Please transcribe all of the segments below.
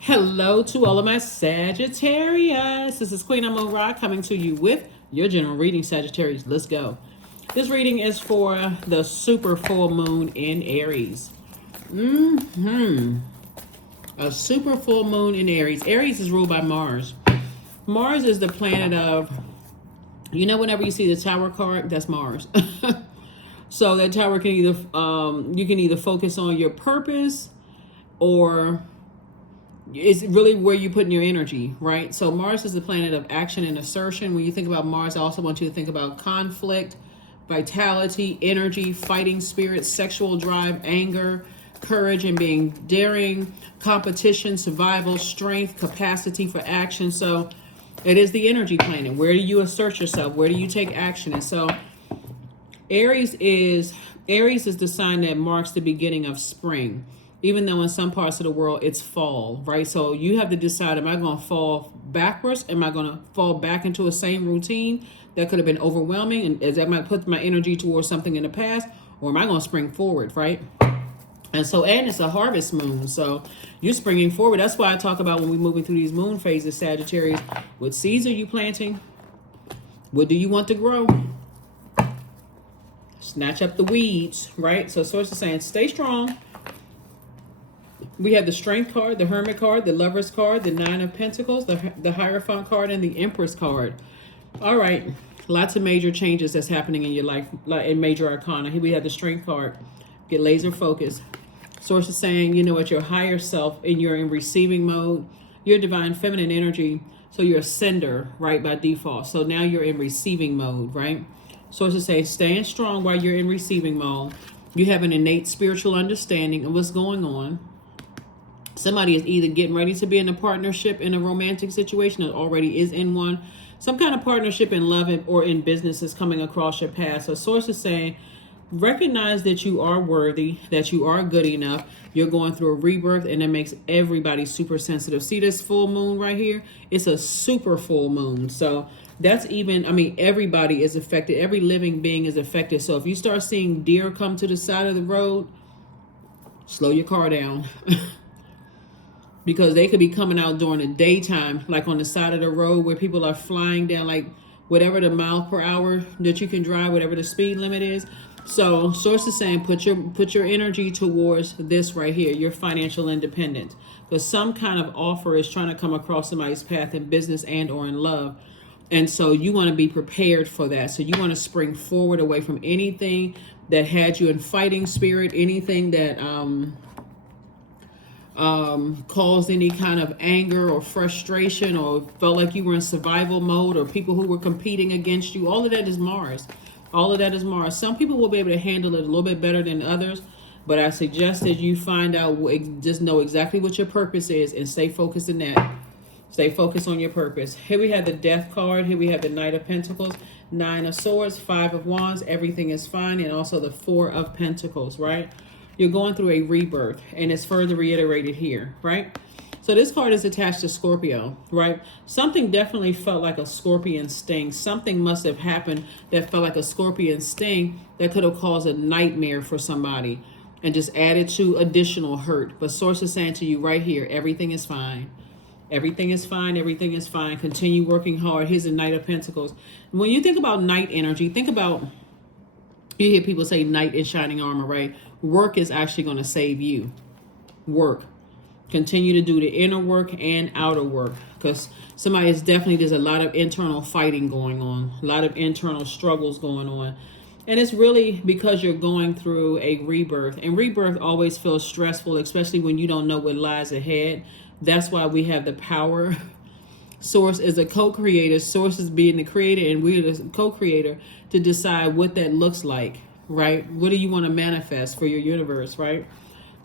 Hello to all of my Sagittarius. This is Queen Amun Ra coming to you with your general reading, Sagittarius. Let's go. This reading is for the super full moon in Aries. A super full moon in Aries. Aries is ruled by Mars. Mars is the planet of, whenever you see the tower card, that's Mars. So that tower can either, you can either focus on your purpose, or it's really where you put in your energy, right? So Mars is the planet of action and assertion. When you think about Mars, I also want you to think about conflict, vitality, energy, fighting spirit, sexual drive, anger, courage and being daring, competition, survival, strength, capacity for action. So it is the energy planet. Where do you assert yourself? Where do you take action? And so Aries is the sign that marks the beginning of spring, even though in some parts of the world it's fall, right? So you have to decide, am I going to fall backwards? Am I going to fall back into a same routine that could have been overwhelming? And is that might put my energy towards something in the past? Or am I going to spring forward, right? And it's a harvest moon. So you're springing forward. That's why I talk about when we're moving through these moon phases, Sagittarius, what seeds are you planting? What do you want to grow? Snatch up the weeds, right? So source is saying, stay strong. We have the Strength card, the Hermit card, the Lovers card, the Nine of Pentacles, the Hierophant card, and the Empress card. All right, lots of major changes that's happening in your life, in major arcana. Here we have the Strength card. Get laser focused. Source is saying, at your higher self, and you're in receiving mode. Your divine feminine energy, so you're a sender, right, by default. So now you're in receiving mode, right? Source is saying, stand strong while you're in receiving mode. You have an innate spiritual understanding of what's going on. Somebody is either getting ready to be in a partnership in a romantic situation or already is in one. Some kind of partnership in love or in business is coming across your path. So source is saying, recognize that you are worthy, that you are good enough. You're going through a rebirth, and it makes everybody super sensitive. See this full moon right here? It's a super full moon. So that's everybody is affected. Every living being is affected. So if you start seeing deer come to the side of the road, slow your car down. Because they could be coming out during the daytime, like on the side of the road where people are flying down, like whatever the mile per hour that you can drive, whatever the speed limit is. So source is saying, put your energy towards this right here, your financial independence. Because some kind of offer is trying to come across somebody's path in business and or in love. And so you want to be prepared for that. So you want to spring forward away from anything that had you in fighting spirit, anything that caused any kind of anger or frustration, or felt like you were in survival mode, or people who were competing against you. All of that is Mars. All of that is Mars. Some people will be able to handle it a little bit better than others, but I suggest that you find out, just know exactly what your purpose is and stay focused in that. Stay focused on your purpose. Here we have the Death card. Here we have the Knight of Pentacles, Nine of Swords, Five of Wands. Everything is fine. And also the Four of Pentacles, right? You're going through a rebirth, and it's further reiterated here, right? So this card is attached to Scorpio, right? Something definitely felt like a scorpion sting. Something must have happened that felt like a scorpion sting that could have caused a nightmare for somebody and just added to additional hurt. But source is saying to you right here, everything is fine. Everything is fine. Everything is fine. Continue working hard. Here's the Knight of Pentacles. When you think about night energy, think about, you hear people say knight in shining armor, right? Work is actually going to save you. Work. Continue to do the inner work and outer work, because there's a lot of internal fighting going on, a lot of internal struggles going on. And it's really because you're going through a rebirth, and rebirth always feels stressful, especially when you don't know what lies ahead. That's why we have the power. Source is a co-creator. Source is being the creator, and we're the co-creator to decide what that looks like, right? What do you want to manifest for your universe, right?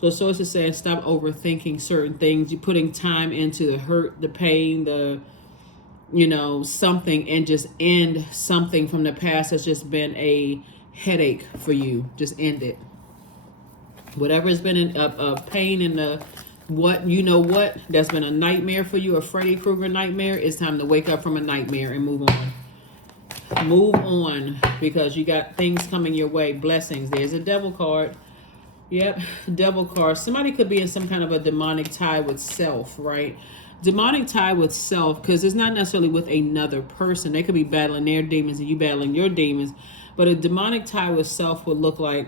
So source is saying, stop overthinking certain things. You're putting time into the hurt, the pain, the, something, and just end something from the past that's just been a headache for you. Just end it. Whatever has been a pain in the that's been a nightmare for you, a Freddy Krueger nightmare. It's time to wake up from a nightmare and move on. Move on, because you got things coming your way. Blessings. There's a Devil card. Yep, devil card. Somebody could be in some kind of a demonic tie with self, right? Demonic tie with self, because it's not necessarily with another person. They could be battling their demons and you battling your demons. But a demonic tie with self would look like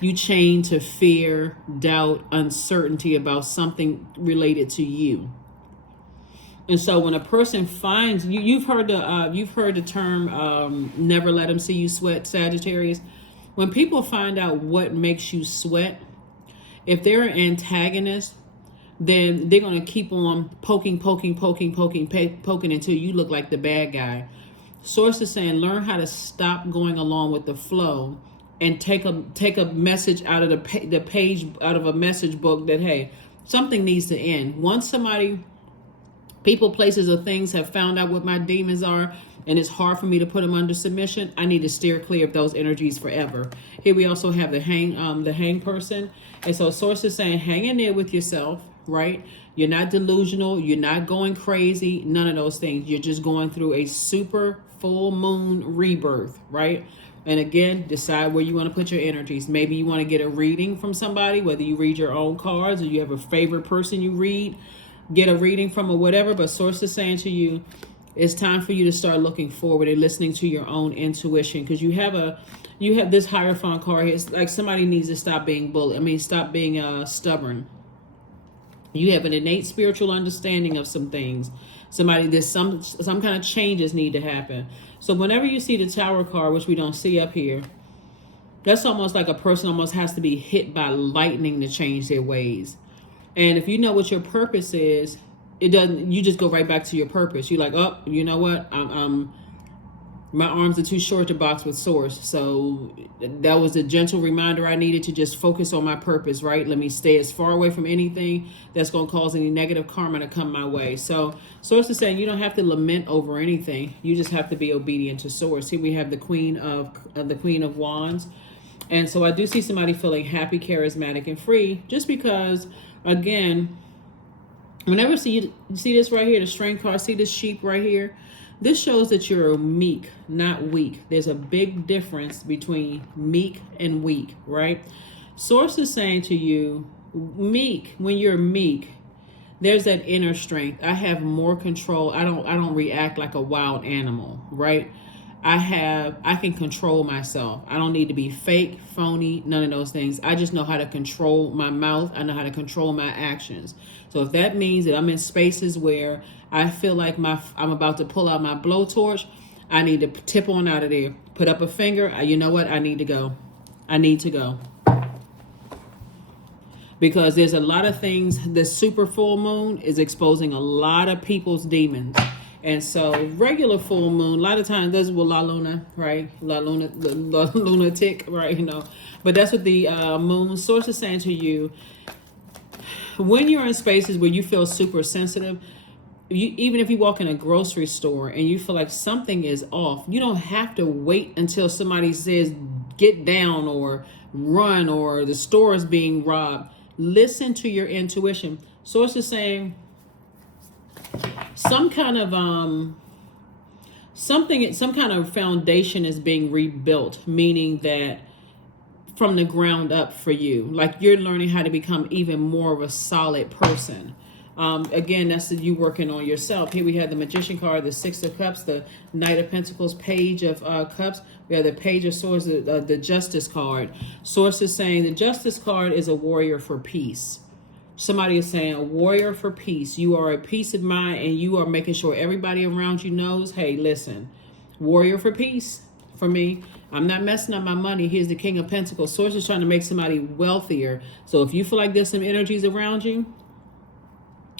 you chained to fear, doubt, uncertainty about something related to you. And so when a person finds you, you've heard the term never let them see you sweat, Sagittarius. When people find out what makes you sweat, if they're an antagonist, then they're going to keep on poking until you look like the bad guy. Source is saying learn how to stop going along with the flow and take a message out of the page, out of a message book, that hey, something needs to end. Once people, places, or things have found out what my demons are, and it's hard for me to put them under submission, I need to steer clear of those energies forever. Here we also have the hang person. And so source is saying hang in there with yourself, right? You're not delusional, you're not going crazy, none of those things. You're just going through a super full moon rebirth, right? And again, decide where you want to put your energies. Maybe you want to get a reading from somebody, whether you read your own cards or you have a favorite person you read, get a reading from, or whatever. But source is saying to you, it's time for you to start looking forward and listening to your own intuition, because you have this Hierophant card here. It's like somebody needs to stop being stop being stubborn. You have an innate spiritual understanding of some things. There's some kind of changes need to happen. So whenever you see the Tower card, which we don't see up here, that's almost like a person almost has to be hit by lightning to change their ways. And if you know what your purpose is, you just go right back to your purpose. You're like, oh, you know what? My arms are too short to box with source. So that was a gentle reminder I needed to just focus on my purpose, right? Let me stay as far away from anything that's going to cause any negative karma to come my way. So source is saying you don't have to lament over anything. You just have to be obedient to source. Here we have the Queen of Wands. And so I do see somebody feeling happy, charismatic, and free, just because, again, whenever you see this right here, the Strength card, see this sheep right here? This shows that you're meek, not weak. There's a big difference between meek and weak, right? Source is saying to you, meek, when you're meek, there's that inner strength. I have more control. I don't react like a wild animal, right? I can control myself. I don't need to be fake, phony, none of those things. I just know how to control my mouth. I know how to control my actions. So if that means that I'm in spaces where I feel like I'm about to pull out my blowtorch, I need to tip on out of there, put up a finger. You know what? I need to go. I need to go. Because there's a lot of things. The super full moon is exposing a lot of people's demons. And so regular full moon, a lot of times that's with La Luna, right? La lunatic, right? But that's what the moon source is saying to you. When you're in spaces where you feel super sensitive, even if you walk in a grocery store and you feel like something is off, you don't have to wait until somebody says get down or run or the store is being robbed. Listen to your intuition. Source is saying some kind of foundation is being rebuilt, meaning that from the ground up for you, like you're learning how to become even more of a solid person. Again, that's you working on yourself. Here we have the Magician card, the Six of Cups, the Knight of Pentacles, Page of Cups. We have the Page of Swords, the Justice card. Source is saying the Justice card is a warrior for peace. Somebody is saying a warrior for peace. You are a peace of mind, and you are making sure everybody around you knows, hey, listen, warrior for peace for me. I'm not messing up my money. Here's the King of Pentacles. Source is trying to make somebody wealthier. So if you feel like there's some energies around you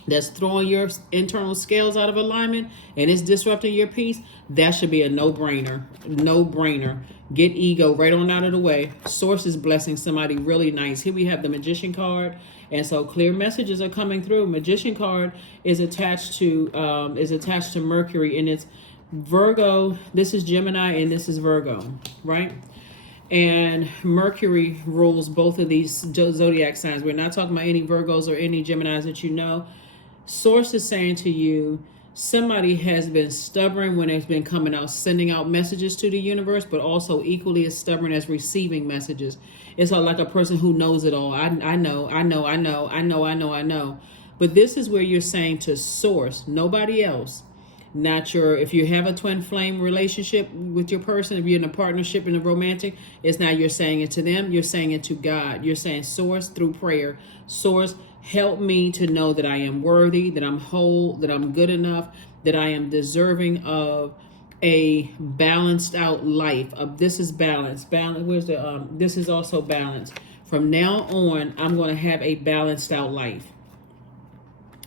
that's throwing your internal scales out of alignment and it's disrupting your peace, that should be a no-brainer. No-brainer. Get ego right on out of the way. Source is blessing somebody really nice. Here we have the Magician card. And so clear messages are coming through. Magician card is attached to Mercury, and it's Virgo. This is Gemini and this is Virgo, right? And Mercury rules both of these zodiac signs. We're not talking about any Virgos or any Geminis that you know. Source is saying to you, somebody has been stubborn when it's been coming out, sending out messages to the universe, but also equally as stubborn as receiving messages. It's like a person who knows it all. I know. But this is where you're saying to source, nobody else. Not your, if you have a twin flame relationship with your person, if you're in a partnership in a romantic, it's not you're saying it to them, you're saying it to God. You're saying source through prayer. Source, help me to know that I am worthy, that I'm whole, that I'm good enough, that I am deserving of a balanced out life. This is balance. Balance. Where's the this is also balance. From now on, I'm going to have a balanced out life.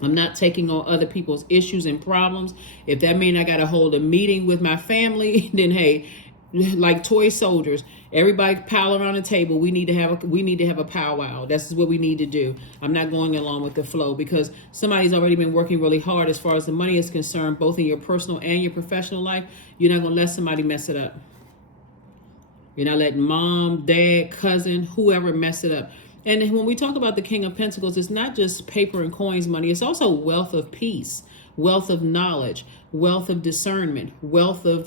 I'm not taking on other people's issues and problems. If that means I got to hold a meeting with my family, then hey, like toy soldiers, everybody pile around the table. We need to have a powwow. That's what we need to do. I'm not going along with the flow because somebody's already been working really hard as far as the money is concerned, both in your personal and your professional life. You're not going to let somebody mess it up. You're not letting mom, dad, cousin, whoever mess it up. And when we talk about the King of Pentacles, it's not just paper and coins money. It's also wealth of peace, wealth of knowledge, wealth of discernment, wealth of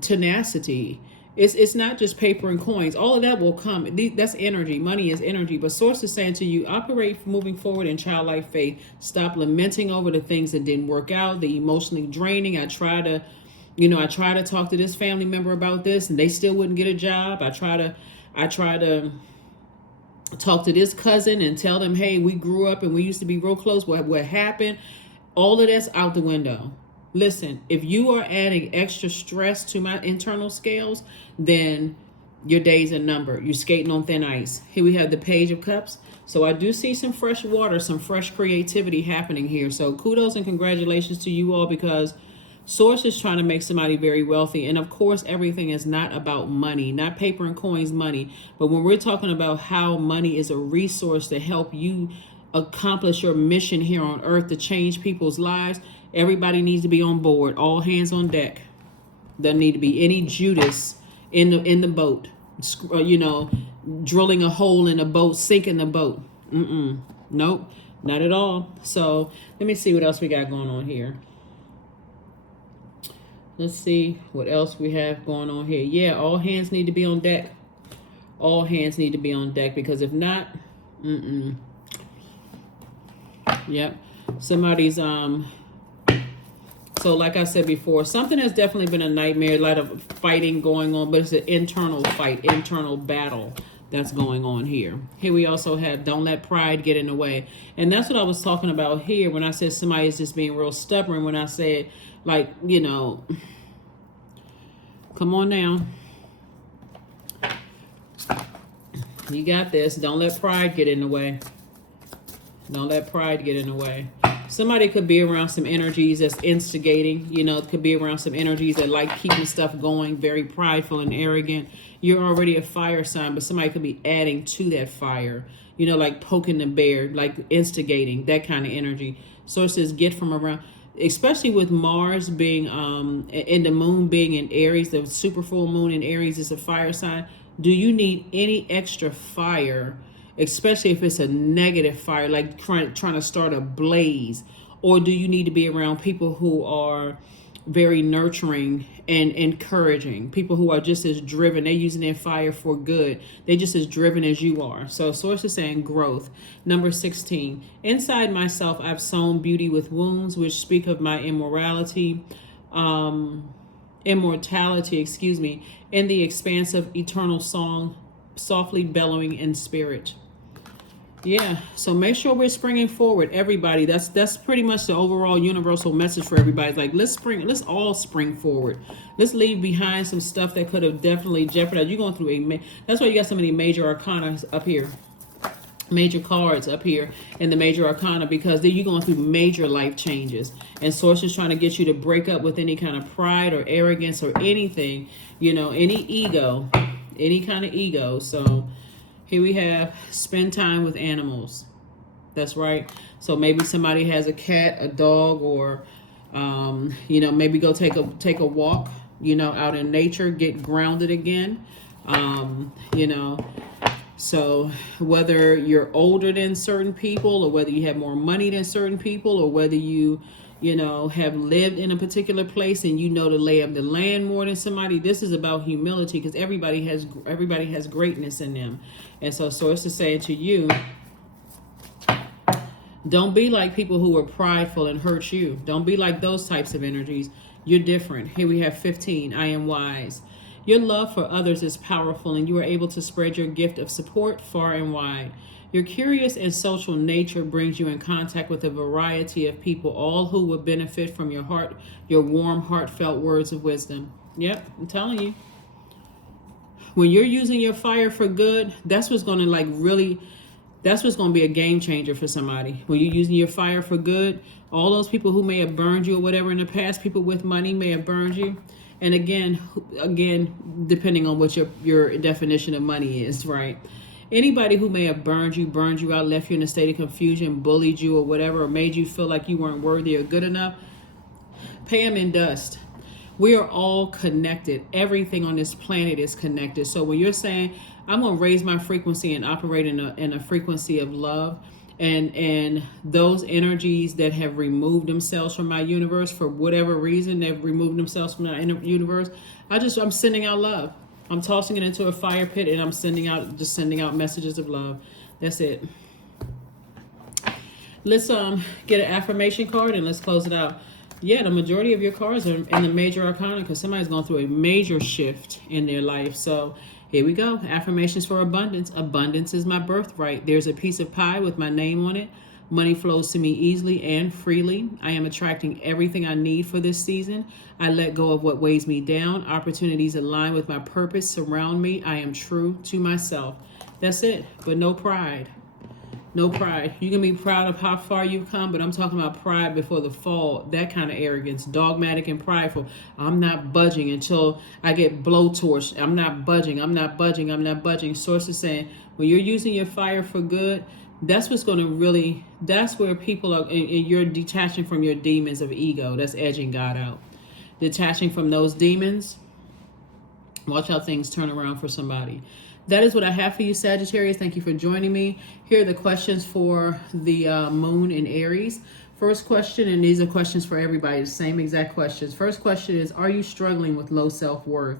tenacity. It's not just paper and coins. All of that will come. That's energy. Money is energy. But Source is saying to you, operate moving forward in childlike faith. Stop lamenting over the things that didn't work out, the emotionally draining. I try to talk to this family member about this and they still wouldn't get a job. I try to talk to this cousin and tell them, hey, we grew up and we used to be real close. What happened? All of that's out the window. Listen, if you are adding extra stress to my internal scales, then your days are numbered. You're skating on thin ice. Here we have the Page of Cups. So I do see some fresh water, some fresh creativity happening here. So kudos and congratulations to you all, because Source is trying to make somebody very wealthy. And of course, everything is not about money, not paper and coins money. But when we're talking about how money is a resource to help you accomplish your mission here on earth to change people's lives, everybody needs to be on board. All hands on deck. There need to be any Judas in the boat, drilling a hole in a boat, sinking the boat. Nope, not at all. So let me see what else we got going on here. Let's see what else we have going on here. Yeah, all hands need to be on deck. All hands need to be on deck, because if not, yep. Somebody's so like I said before, something has definitely been a nightmare, a lot of fighting going on, but it's an internal fight, internal battle that's going on here. Here we also have don't let pride get in the way. And that's what I was talking about here when I said somebody is just being real stubborn, when I said, like, come on now. You got this. Don't let pride get in the way. Don't let pride get in the way. Somebody could be around some energies that's instigating, it could be around some energies that like keeping stuff going, very prideful and arrogant. You're already a fire sign, but somebody could be adding to that fire, like poking the bear, like instigating, that kind of energy. So it says get from around, especially with Mars being and the moon being in Aries, the super full moon in Aries is a fire sign. Do you need any extra fire, especially if it's a negative fire, like trying to start a blaze? Or do you need to be around people who are very nurturing and encouraging, people who are just as driven? They're using their fire for good. They're just as driven as you are. So Source is saying growth. Number 16, inside myself I've sown beauty with wounds, which speak of my immortality, in the expanse of eternal song, softly bellowing in spirit. Yeah, so make sure we're springing forward, everybody. That's pretty much the overall universal message for everybody. It's like, let's all spring forward. Let's leave behind some stuff that could have definitely jeopardized. You're going through that's why you got so many major arcana up here, major cards up here in the major arcana, because you're going through major life changes. And Source is trying to get you to break up with any kind of pride or arrogance or anything, any ego, any kind of ego. So here we have spend time with animals. That's right. So maybe somebody has a cat, a dog, or maybe go take a walk, out in nature, get grounded again. So whether you're older than certain people, or whether you have more money than certain people, or whether you know, have lived in a particular place and you know the lay of the land more than somebody, this is about humility, because everybody has greatness in them. And so Source is saying to you, don't be like people who are prideful and hurt you. Don't be like those types of energies. You're different. Here we have 15. I am wise. Your love for others is powerful, and you are able to spread your gift of support far and wide. Your curious and social nature brings you in contact with a variety of people, all who will benefit from your warm, heartfelt words of wisdom. Yep, I'm telling you. When you're using your fire for good, that's what's going to that's what's going to be a game changer for somebody. When you're using your fire for good, all those people who may have burned you or whatever in the past, people with money may have burned you. And again, depending on what your definition of money is, right? Anybody who may have burned you out, left you in a state of confusion, bullied you or whatever, or made you feel like you weren't worthy or good enough, pay them in dust. We are all connected. Everything on this planet is connected. So when you're saying, I'm going to raise my frequency and operate in a frequency of love, and those energies that have removed themselves from my universe for whatever reason, they've removed themselves from my universe, I'm sending out love. I'm tossing it into a fire pit, and I'm sending out messages of love. That's it. Let's get an affirmation card and let's close it out. Yeah, the majority of your cards are in the major arcana, because somebody's going through a major shift in their life. So here we go. Affirmations for abundance. Abundance is my birthright. There's a piece of pie with my name on it. Money flows to me easily and freely. I am attracting everything I need for this season. I let go of what weighs me down. Opportunities align with my purpose surround me. I am true to myself. That's it. But no pride. No pride. You can be proud of how far you've come, but I'm talking about pride before the fall. That kind of arrogance, dogmatic and prideful. I'm not budging until I get blowtorched. I'm not budging. I'm not budging. I'm not budging. Source is saying, when you're using your fire for good, that's what's going to really, that's where people are, and you're detaching from your demons of ego. That's edging God out. Detaching from those demons. Watch how things turn around for somebody. That is what I have for you, Sagittarius. Thank you for joining me. Here are the questions for the moon in Aries. First question, and these are questions for everybody, the same exact questions. First question is, are you struggling with low self-worth?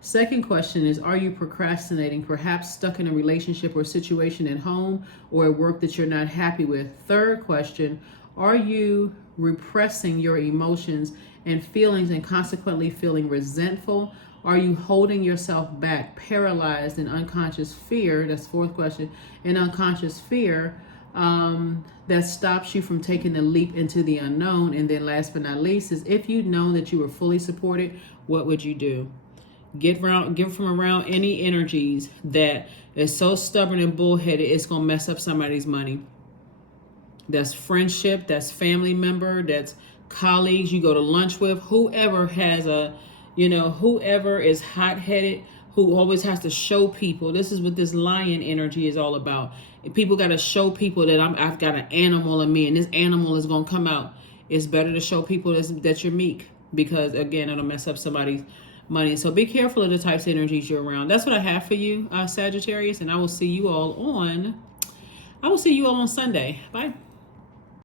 Second question is, are you procrastinating, perhaps stuck in a relationship or situation at home or at work that you're not happy with? Third question, are you repressing your emotions and feelings and consequently feeling resentful? Are you holding yourself back, paralyzed in unconscious fear? That's fourth question. In unconscious fear that stops you from taking the leap into the unknown. And then last but not least is, if you'd known that you were fully supported, what would you do? Get from around any energies that is so stubborn and bullheaded it's going to mess up somebody's money. That's friendship, that's family member, that's colleagues you go to lunch with, whoever has whoever is hot-headed, who always has to show people. This is what this lion energy is all about. People got to show people that I've got an animal in me, and this animal is going to come out. It's better to show people that you're meek, because, again, it'll mess up somebody's money. So be careful of the types of energies you're around. That's what I have for you, Sagittarius, and I will see you all on Sunday. Bye.